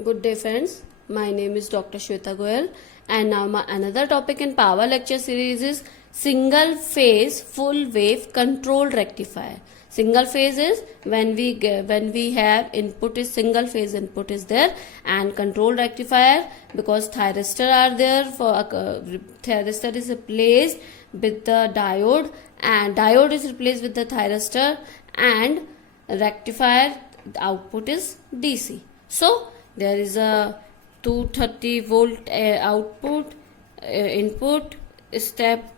Good day friends, my name is Dr. Shweta Goyal and now my another topic in power lecture series is single phase full wave control rectifier. Single phase is when we have input is single phase input is there, and control rectifier because thyristor are there for thyristor is replaced with the diode and diode is replaced with the thyristor, and rectifier output is DC. So there is a 230 volt output input step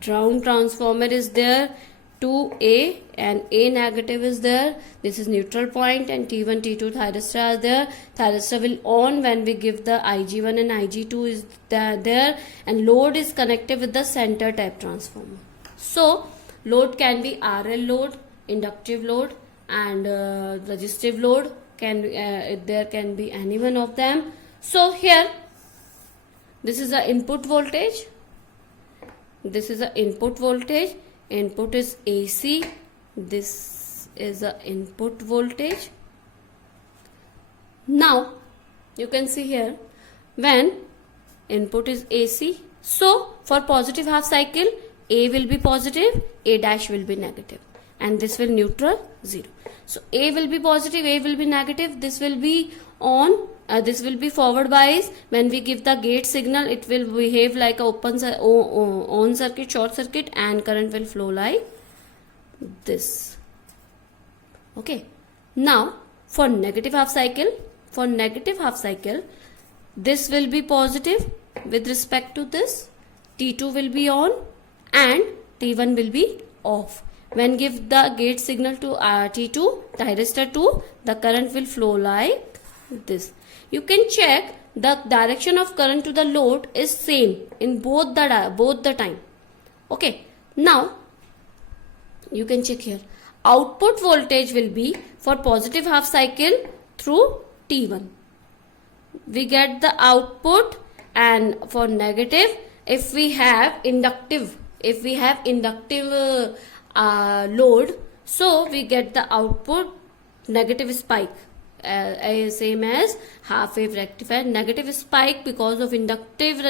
ground transformer is there, 2A and A negative is there. This is neutral point and T1 T2 thyristor are there. Thyristor will on when we give the Ig1 and Ig2 is there, and load is connected with the center type transformer. So load can be RL load, inductive load and resistive load. There can be any one of them. So here this is the input voltage, this is the input voltage, input is AC, this is the input voltage. Now you can see here when input is AC, so for positive half cycle A will be positive, A dash will be negative, and this will neutral 0. So A will be positive, A will be negative, this will be on, this will be forward bias. When we give the gate signal, it will behave like a on circuit, short circuit, and current will flow like this. Okay. Now for negative half cycle, this will be positive with respect to this, T2 will be on and T1 will be off. When give the gate signal to T2, thyristor 2, the current will flow like this. You can check the direction of current to the load is same in both the time. Okay. Now you can check here. Output voltage will be for positive half cycle through T1. We get the output, and for negative, if we have inductive load, so we get the output negative spike, same as half wave rectifier, negative spike because of inductive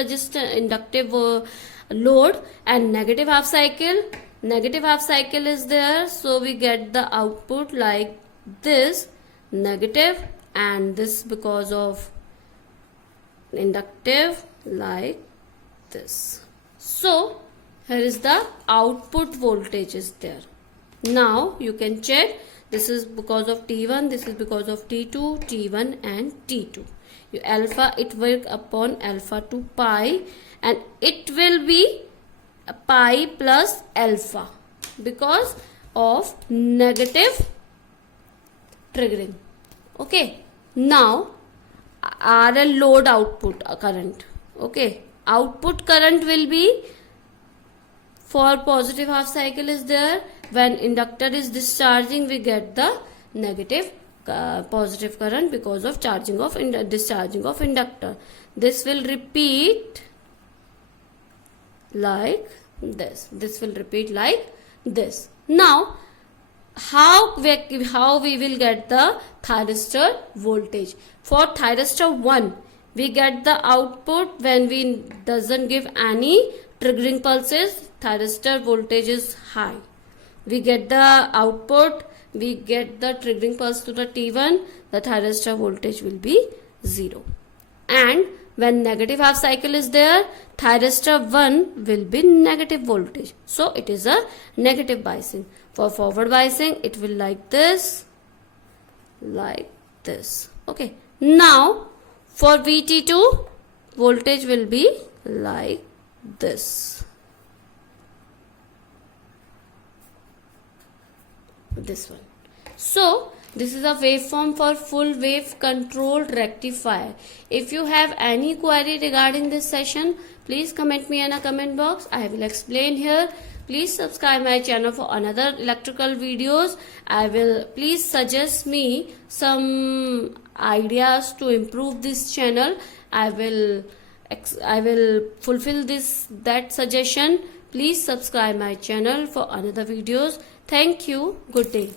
load, and negative half cycle is there, so we get the output like this, negative, and this because of inductive like this. So here is the output voltage is there. Now you can check, this is because of T1, this is because of T2, T1 and T2. You alpha, it work upon alpha to pi, and it will be pi plus alpha because of negative triggering. Okay. Now RL load output current. Okay. Output current will be for positive half cycle is there. When inductor is discharging, we get the negative positive current because of charging of discharging of inductor. This will repeat like this. This will repeat like this. Now how we will get the thyristor voltage? For thyristor 1, we get the output when we doesn't give any triggering pulses, thyristor voltage is high. We get the output, we get the triggering pulse to the T1, the thyristor voltage will be 0. And when negative half cycle is there, thyristor 1 will be negative voltage. So it is a negative biasing. For forward biasing, it will like this, like this. Okay. Now for VT2, voltage will be like this. This one. So this is a waveform for full wave control rectifier. If you have any query regarding this session, please comment me in a comment box. I will explain here. Please subscribe my channel for another electrical videos. Please suggest me some ideas to improve this channel. I will fulfill that suggestion. Please subscribe my channel for another videos. Thank you. Good day.